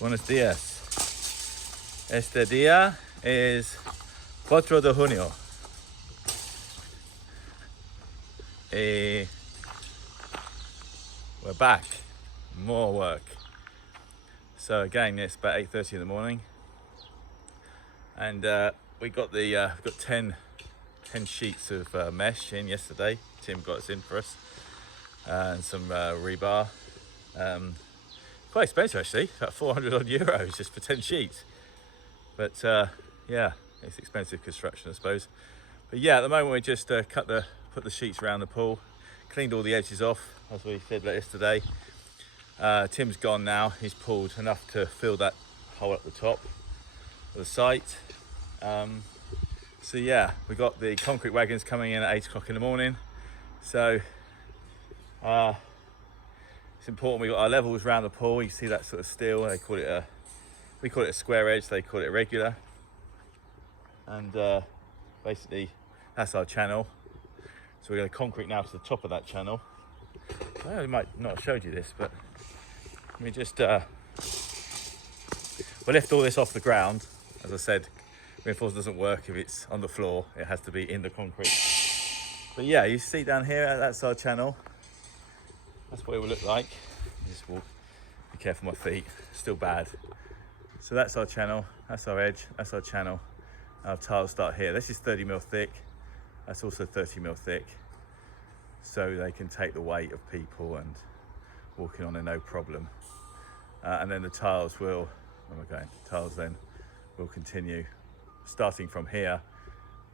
Buenos días. Este día es 4 de junio. We're back. More work. So again, it's about 8:30 in the morning, and we got got 10 sheets of mesh in yesterday. Tim got us in for us, and some rebar. Quite expensive actually, about 400 odd euros just for 10 sheets. But yeah, it's expensive construction, I suppose. But yeah, at the moment we just put the sheets around the pool, cleaned all the edges off, as we said yesterday. Tim's gone now. He's pulled enough to fill that hole at the top of the site. So yeah, we got the concrete wagons coming in at 8 o'clock in the morning. So it's important we got our levels around the pool. You see that sort of steel, we call it a square edge, they call it irregular. And basically that's our channel. So we're going to concrete now to the top of that channel. I might not have showed you this, but we just we'll lift all this off the ground. As I said, reinforcement doesn't work if it's on the floor, it has to be in the concrete. But yeah, you see down here, that's our channel. That's what it will look like. Just walk, be careful my feet, still bad. So that's our channel, that's our edge, that's our channel. Our tiles start here. This is 30mm thick, that's also 30mm thick. So they can take the weight of people and walking on there no problem. And then the tiles will, where am I going? Tiles then will continue starting from here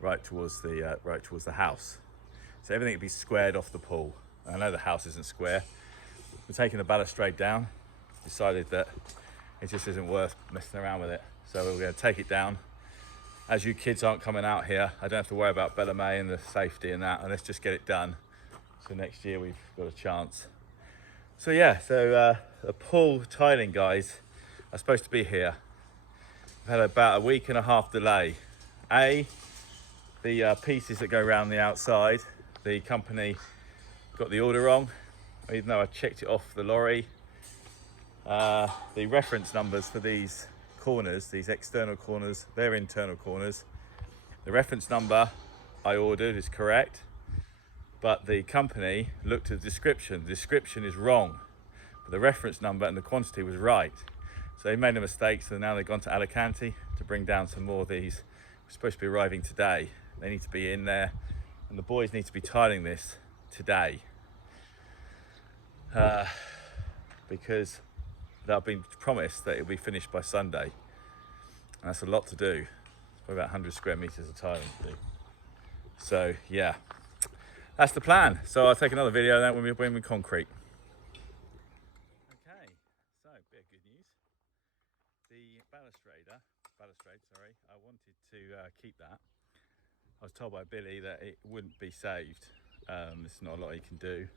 right towards the house. So everything will be squared off the pool. I know the house isn't square. We're taking the balustrade down. Decided that it just isn't worth messing around with it. So we're going to take it down. As you kids aren't coming out here, I don't have to worry about Bellarmé and the safety and that, and let's just get it done. So next year we've got a chance. So yeah, the pool tiling guys are supposed to be here. We've had about a week and a half delay. The pieces that go around the outside, the company got the order wrong, even though I checked it off the lorry. The reference numbers for these corners, these external corners, they're internal corners. The reference number I ordered is correct, but the company looked at the description. The description is wrong, but the reference number and the quantity was right. So they made a mistake, so now they've gone to Alicante to bring down some more of these. We're supposed to be arriving today. They need to be in there, and the boys need to be tiling this today. Because they've been promised that it'll be finished by Sunday. And that's a lot to do. It's probably about 100 square meters of tiling to do. So yeah, that's the plan. So I'll take another video then when we concrete. Okay, so a bit of good news. The balustrade, I wanted to keep that. I was told by Billy that it wouldn't be saved. There's not a lot you can do.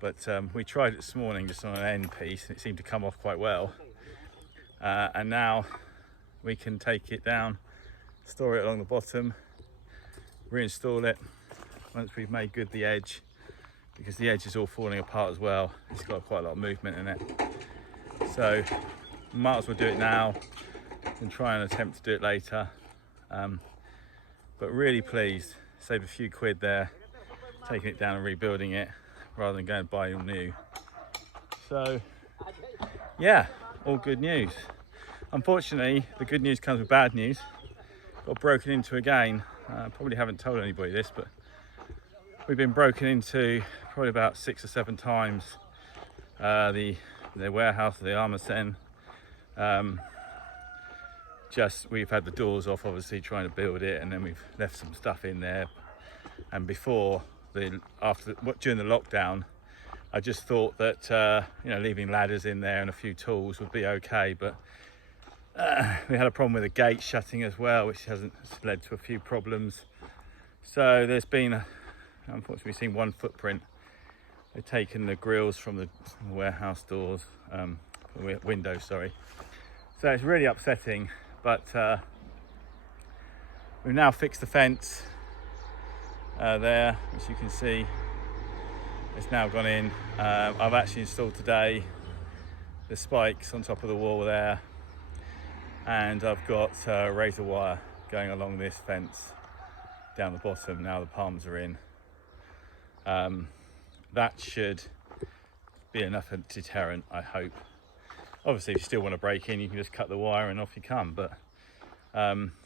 But we tried it this morning just on an end piece, and it seemed to come off quite well. And now we can take it down, store it along the bottom, reinstall it once we've made good the edge, because the edge is all falling apart as well. It's got quite a lot of movement in it. So might as well do it now and try and attempt to do it later. But really pleased, save a few quid there, taking it down and rebuilding it rather than going and buying new. So yeah, all good news. Unfortunately, the good news comes with bad news. Got broken into again. Probably haven't told anybody this, but we've been broken into probably about 6 or 7 times. The warehouse, the Armacen. We've had the doors off, obviously trying to build it, and then we've left some stuff in there. And during the lockdown, I just thought that leaving ladders in there and a few tools would be okay, but we had a problem with the gate shutting as well, which has led to a few problems. So there's been, unfortunately, we've seen one footprint. They've taken the grills from the warehouse doors, windows, sorry. So it's really upsetting, but we've now fixed the fence there, as you can see. It's now gone in. I've actually installed today the spikes on top of the wall there, and I've got razor wire going along this fence down the bottom. Now the palms are in. That should be enough of a deterrent, I hope. Obviously, if you still want to break in, you can just cut the wire and off you come, but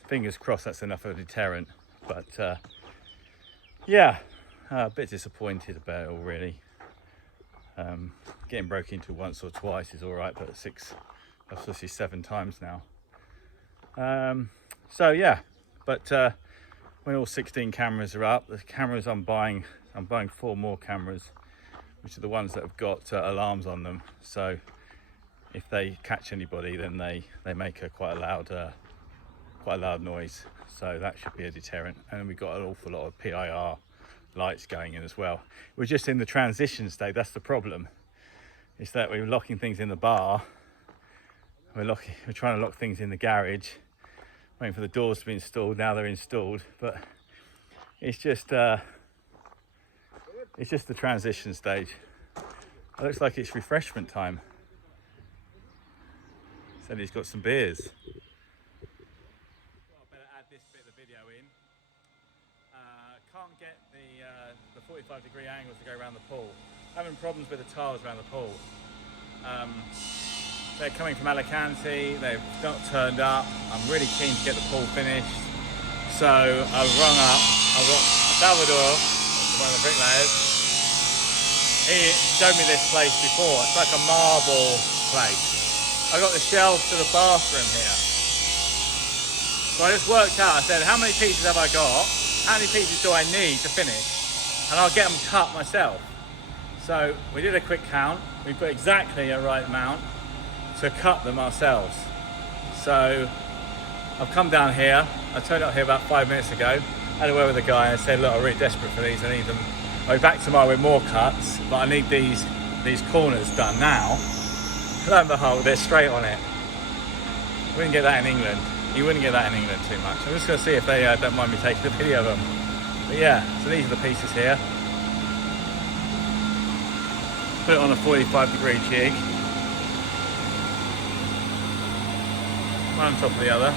fingers crossed that's enough of a deterrent. But yeah, a bit disappointed about it all, really. Getting broke into once or twice is all right, but that's obviously 7 times now. So yeah, but when all 16 cameras are up, the cameras I'm buying 4 more cameras, which are the ones that have got alarms on them. So if they catch anybody, then they make quite a loud noise. So that should be a deterrent. And we've got an awful lot of PIR lights going in as well. We're just in the transition state. That's the problem. Is that we're locking things in the bar. We're trying to lock things in the garage, waiting for the doors to be installed. Now they're installed, but it's just the transition stage. It looks like it's refreshment time. Said he's got some beers. I better add this bit of the video in. Can't get the 45-degree angle to go around the pool. Having problems with the tiles around the pool. They're coming from Alicante. They've not turned up. I'm really keen to get the pool finished. So I've rung up. I've got Salvador, one of the bricklayers. He showed me this place before. It's like a marble place. I got the shelves to the bathroom here. So I just worked out, I said, how many pieces have I got? How many pieces do I need to finish? And I'll get them cut myself. So we did a quick count. We put exactly a right amount to cut them ourselves. So I've come down here. I turned up here about 5 minutes ago. Had a word with the guy. I said, look, I'm really desperate for these. I need them. I'll be back tomorrow with more cuts, but I need these corners done now. Lo and behold, they're straight on it. Wouldn't get that in England. You wouldn't get that in England too much. I'm just going to see if they don't mind me taking a video of them. But yeah, so these are the pieces here. Put it on a 45-degree jig. One on top of the other.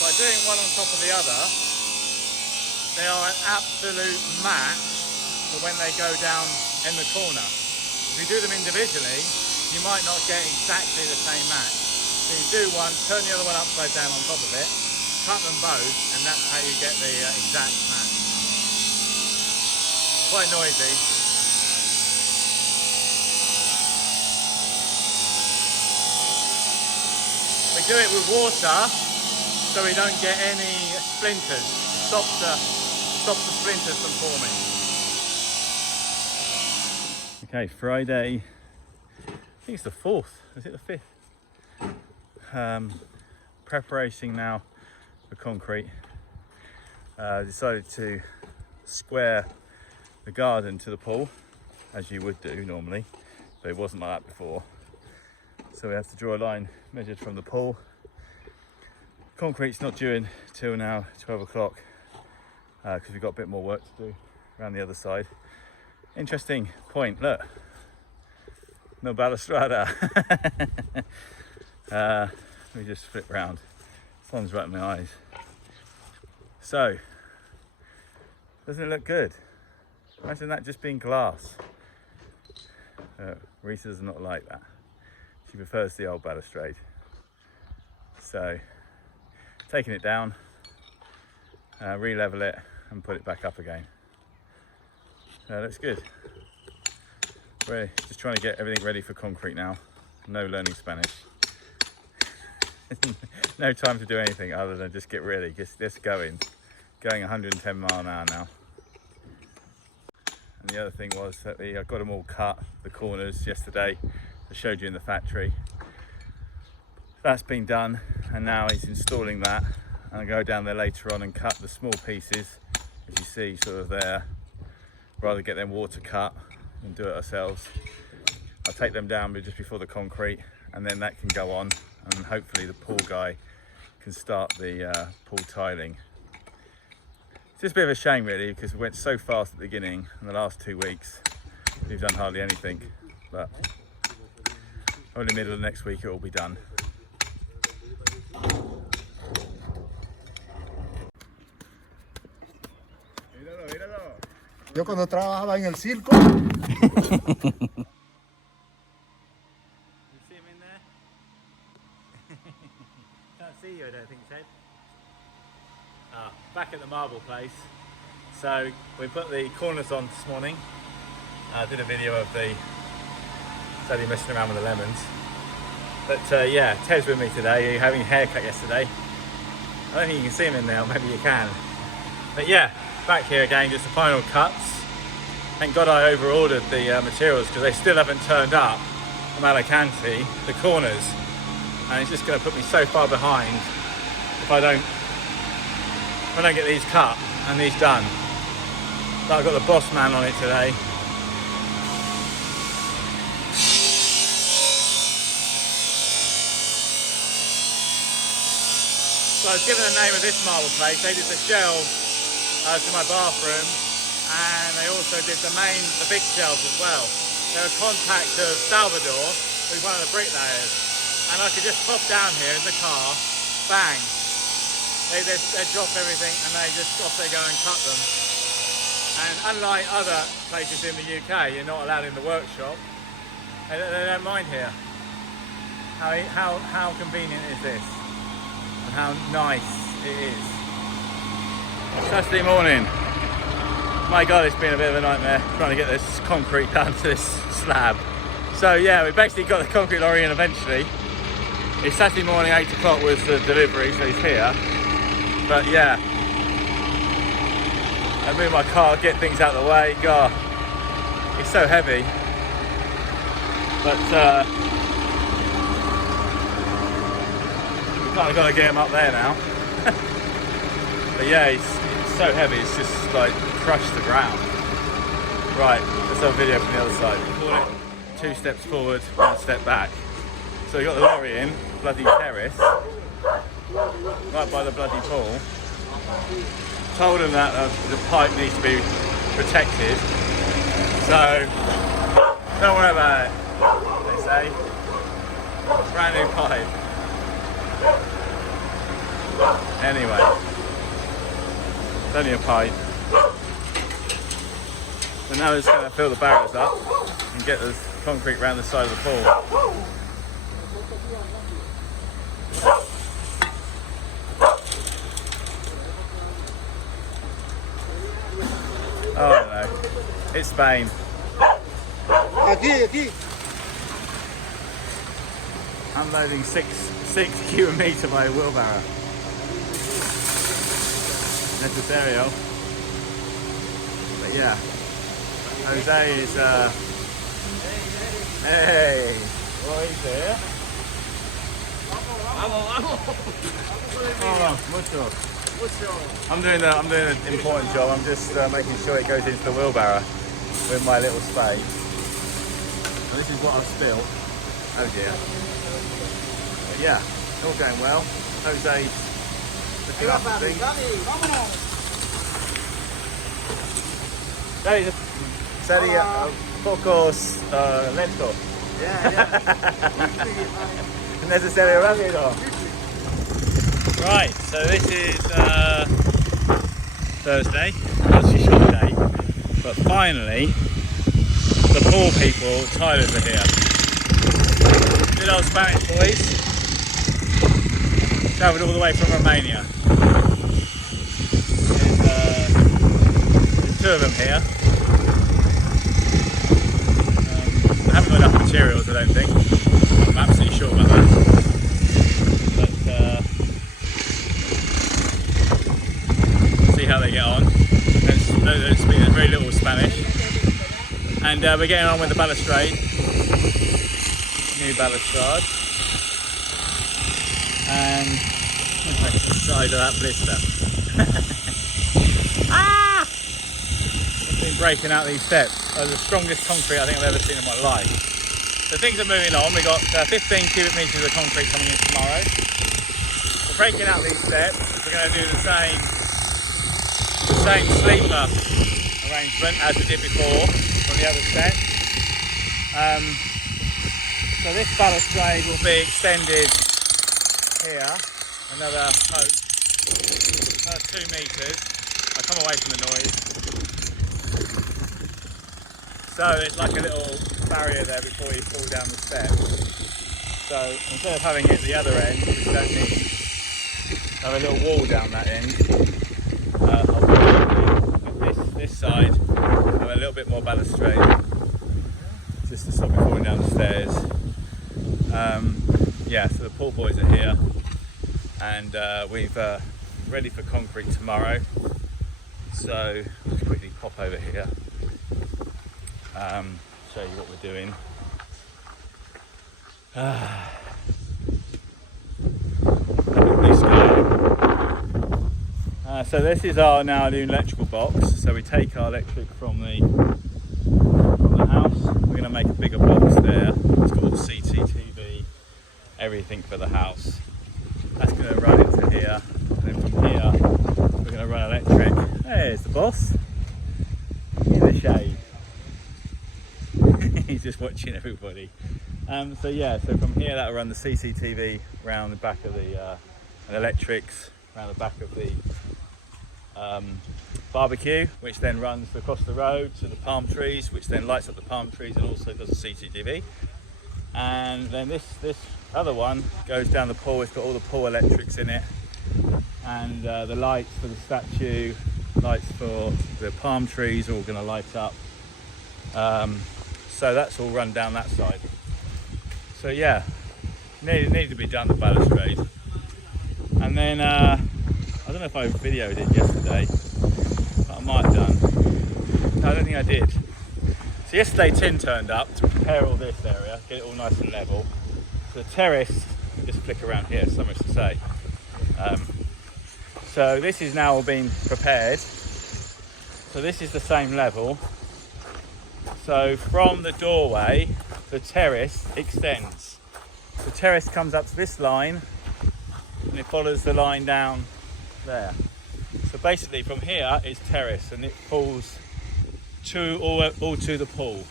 By doing one on top of the other, they are an absolute match for when they go down in the corner. If you do them individually, you might not get exactly the same match. So you do one, turn the other one upside down on top of it, cut them both, and that's how you get the exact match. Quite noisy. We do it with water, so we don't get any splinters. Stops the splinters from forming. Okay, Friday. I think it's the 4th. Is it the 5th? Preparation now for concrete. Decided to square the garden to the pool, as you would do normally, but it wasn't like that before. So we have to draw a line measured from the pool. Concrete's not due until now 12 o'clock because we've got a bit more work to do around the other side. Interesting point, look, no balustrada. Let me just flip round, sun's right in my eyes. So, doesn't it look good? Imagine that just being glass. Risa's not like that. She prefers the old balustrade. So, taking it down, re-level it and put it back up again. Looks good. We're just trying to get everything ready for concrete now. No learning Spanish. No time to do anything other than just get ready, just going 110 mile an hour now. And the other thing was that I got them all cut, the corners yesterday. I showed you in the factory. That's been done, and now he's installing that. And I'll go down there later on and cut the small pieces, as you see sort of there, rather get them water cut and do it ourselves. I'll take them down just before the concrete, and then that can go on, and hopefully the pool guy can start the pool tiling. It's just a bit of a shame really, because we went so fast at the beginning, and the last 2 weeks we've done hardly anything, but only middle of next week it will be done. Yo cuando trabajaba en el circo. See you, I don't think, Ted. Back at the marble place. So we put the corners on this morning. I did a video of the Teddy messing around with the lemons. But yeah, Ted's with me today. He's having a haircut yesterday. I don't think you can see him in there, maybe you can. But yeah, back here again, just the final cuts. Thank God I over-ordered the materials because they still haven't turned up from Alicante, the corners. And it's just going to put me so far behind if I don't get these cut and these done. But I've got the boss man on it today. So I was given the name of this marble place. They did the shelves to my bathroom, and they also did the big shelves as well. They're a contact of Salvador, who's one of the bricklayers. And I could just pop down here in the car, bang. They drop everything and they just off they go and cut them. And unlike other places in the UK, you're not allowed in the workshop. They don't mind here. How convenient is this? And how nice it is. Saturday morning. My God, it's been a bit of a nightmare trying to get this concrete down to this slab. So yeah, we basically got the concrete lorry in eventually. It's Saturday morning, 8 o'clock was the delivery, so he's here. But yeah, I move my car, get things out of the way. God, it's so heavy. But we kind of got to get him up there now. But yeah, it's so heavy, it's just like crushed the ground. Right, let's have a video from the other side. We call it 2 steps forward, 1 step back. So we got the lorry in, bloody terrace, right by the bloody pool. Told them that the pipe needs to be protected. So, don't worry about it, they say. Brand new pipe. Anyway, it's only a pipe. So now we're just going to fill the barrels up and get the concrete around the side of the pool. Oh no, it's Spain. Aquí. I'm loading 6 cubic meter by a wheelbarrow. Necesario. But yeah, Jose is hey, what is there? Hold on, mucho. I'm doing an important job. I'm just making sure it goes into the wheelbarrow with my little spade. So this is what I've spilled. Oh dear. But yeah, all going well. Jose's looking after things. Sería pocos lento. Yeah. Necesario rápido. Right, so this is Thursday, obviously short day, but finally the pool people, Tylers, are here. Good old Spanish boys, travelled all the way from Romania. There's 2 of them here. I haven't got enough materials, I don't think. I'm absolutely sure about that. See how they get on. They speak very little Spanish. And we're getting on with the balustrade. New balustrade. And side of that blister. Ah! been breaking out these steps. They're the strongest concrete I think I've ever seen in my life. So things are moving on. We've got 15 cubic metres of concrete coming in tomorrow. We're breaking out these steps. We're going to do the same sleeper arrangement as we did before on the other set. So this balustrade will be extended here, another post, another 2 metres. I'll come away from the noise. So it's like a little barrier there before you fall down the steps. So instead of having it at the other end, which you don't need, have a little wall down that end. I'll put this side, have a little bit more balustrade, just to stop me falling down the stairs. Yeah, so the pool boys are here, and we've ready for concrete tomorrow. So let's quickly pop over here, show you what we're doing. So this is our now new electrical box. So we take our electric from the house. We're going to make a bigger box there. It's got all the CCTV, everything for the house. That's going to run into here, and then from here we're going to run electric. There's the boss in the shade. He's just watching everybody. So yeah, so from here that'll run the CCTV round the back of the and electrics around the back of the barbecue, which then runs across the road to the palm trees, which then lights up the palm trees and also does the CCTV. And then this other one goes down the pool. It's got all the pool electrics in it, and the lights for the statue, lights for the palm trees are all going to light up. So that's all run down that side. So yeah, needed to be done, the balustrade. And then I don't know if I videoed it yesterday, but I might have done. No, I don't think I did. So yesterday Tim turned up to prepare all this area, get it all nice and level. So the terrace, just flick around here, so much to say. So this is now all being prepared. So this is the same level. So from the doorway, the terrace extends. The terrace comes up to this line, and it follows the line down there. So basically from here it's terrace, and it falls to all to the pool.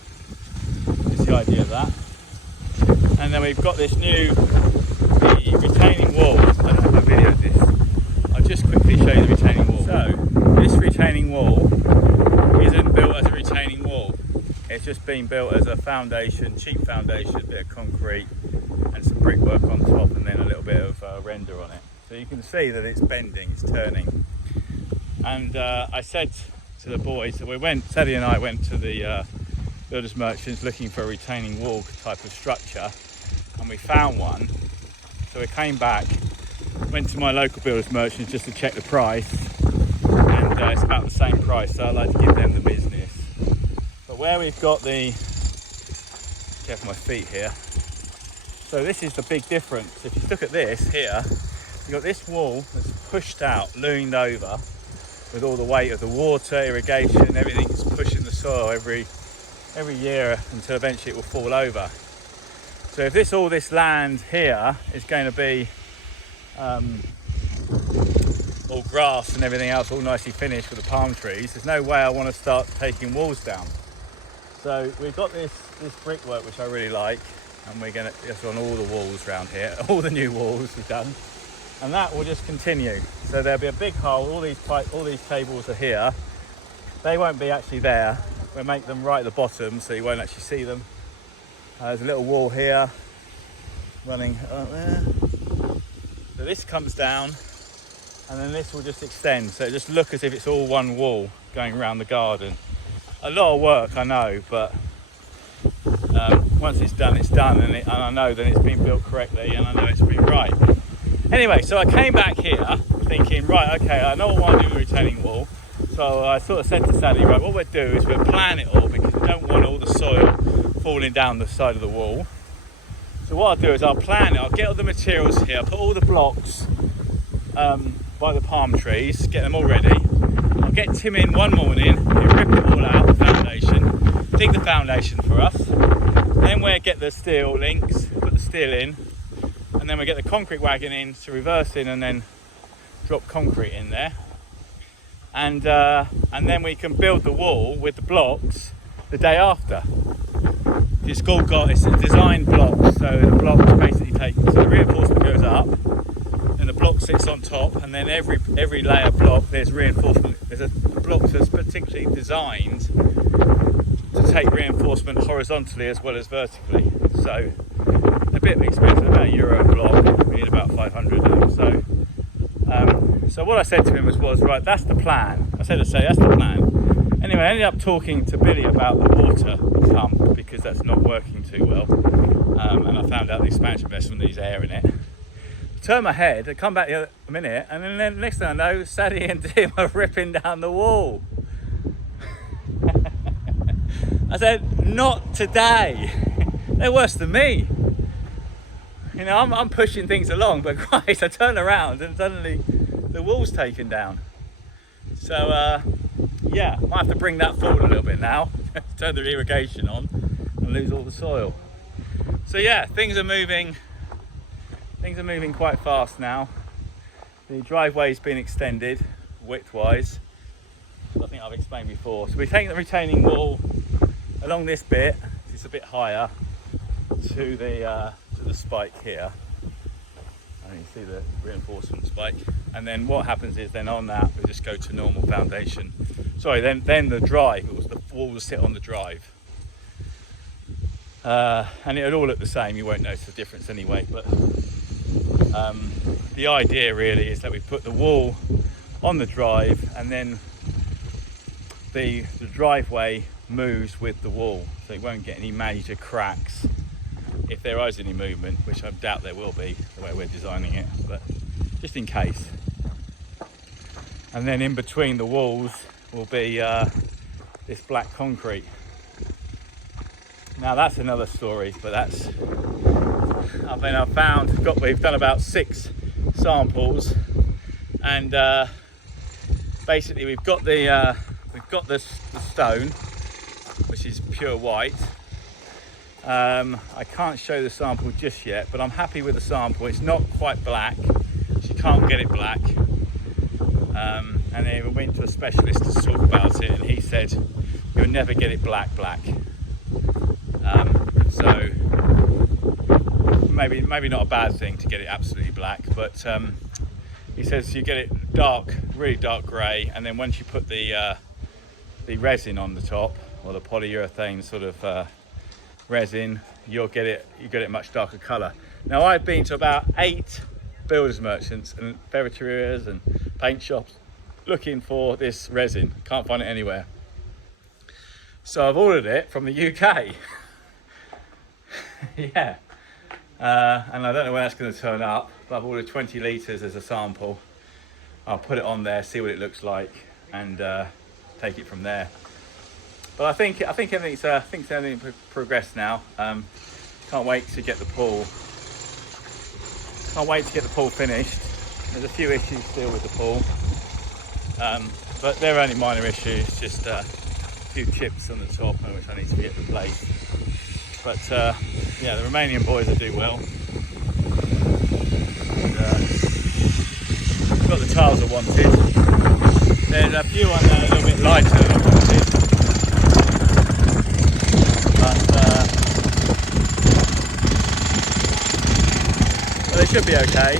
Is the idea of that. And then we've got this new retaining wall. I don't know if I videoed this. I'll just quickly show you the retaining wall. So this retaining wall isn't built as a retaining wall. It's just been built as a foundation, cheap foundation, a bit of concrete and some brickwork on top, and then a little bit of render on it. So you can see that it's bending, it's turning. And I said to the boys, so Sadie and I went to the builders merchants looking for a retaining wall type of structure, and we found one. So we came back, went to my local builders merchants just to check the price, and it's about the same price, so I'd like to give them the business. But where we've got the, careful my feet here, so this is the big difference. If you look at this here, you've got this wall that's pushed out, leaned over, with all the weight of the water, irrigation, everything's pushing the soil every year until eventually it will fall over. So if all this land here is going to be all grass and everything else, all nicely finished with the palm trees, there's no way I want to start taking walls down. So we've got this brickwork which I really like, and we're going to just on all the walls around here, all the new walls we've done, and that will just continue. So there'll be a big hole. All these tables are here. They won't be actually there. We'll make them right at the bottom so you won't actually see them. There's a little wall here running up there. So this comes down, and then this will just extend. So it just look as if it's all one wall going around the garden. A lot of work, I know, but once it's done, and I know that it's been built correctly, and I know it's been right. Anyway, so I came back here thinking, right, okay, I know what I want to do with the retaining wall. So I sort of said to Sally, right, what we'll do is we'll plan it all, because we don't want all the soil falling down the side of the wall. So what I'll do is I'll plan it, I'll get all the materials here, I'll put all the blocks by the palm trees, get them all ready. I'll get Tim in one morning, he'll rip it all out, the foundation, dig the foundation for us, then we'll get the steel links, put the steel in, and then we'll get the concrete wagon in to reverse in and then drop concrete in there. And then we can build the wall with the blocks the day after. It's all got, it's a design block, so the blocks basically take, so the reinforcement goes up, and the block sits on top, and then every layer block there's reinforcement. There's a block that's particularly designed to take reinforcement horizontally as well as vertically. So a bit expensive, about €1 a block. We need about 500 of them. So what I said to him was right, that's the plan. I said, that's the plan. Anyway, I ended up talking to Billy about the water pump because that's not working too well. And I found out the expansion vessel needs air in it. Turn my head, I come back a minute, and then next thing I know, Sadie and Tim are ripping down the wall. I said, not today. They're worse than me. You know, I'm pushing things along, but Christ, I turn around and suddenly the wall's taken down. So, yeah, might have to bring that forward a little bit now. Turn the irrigation on and lose all the soil. So yeah, things are moving quite fast now. The driveway's been extended width-wise. I think I've explained before. So we're taking the retaining wall along this bit, it's a bit higher, to the spike here. And you see the reinforcement spike. And then what happens is then on that we just go to normal foundation. Sorry, then the drive, the wall will sit on the drive. And it'll all look the same, you won't notice the difference anyway, but the idea really is that we put the wall on the drive and then the driveway moves with the wall, so you won't get any major cracks if there is any movement, which I doubt there will be the way we're designing it, but just in case. And then in between the walls will be this black concrete. Now that's another story, but that's, we've done about 6 samples, and basically we've got the stone, which is pure white. I can't show the sample just yet, but I'm happy with the sample. It's not quite black, you can't get it black. And then we went to a specialist to talk about it, and he said you'll never get it black. So maybe not a bad thing to get it absolutely black, but he says you get it dark, really dark grey, and then once you put the resin on the top, or the polyurethane sort of resin, you get it much darker colour. Now I've been to about 8 builders merchants and ferreterias and paint shops looking for this resin, can't find it anywhere. So I've ordered it from the UK. Yeah, and I don't know when that's going to turn up, but I've ordered 20 litres as a sample. I'll put it on there, see what it looks like, and take it from there. But I think everything's progressed now. Can't wait to get the pool. Can't wait to get the pool finished. There's a few issues still with the pool, but they're only minor issues, just a few chips on the top which I need to get replaced. But yeah, the Romanian boys will do well. And, got the tiles I wanted. There's a few on there a little bit lighter than I wanted, but they should be okay.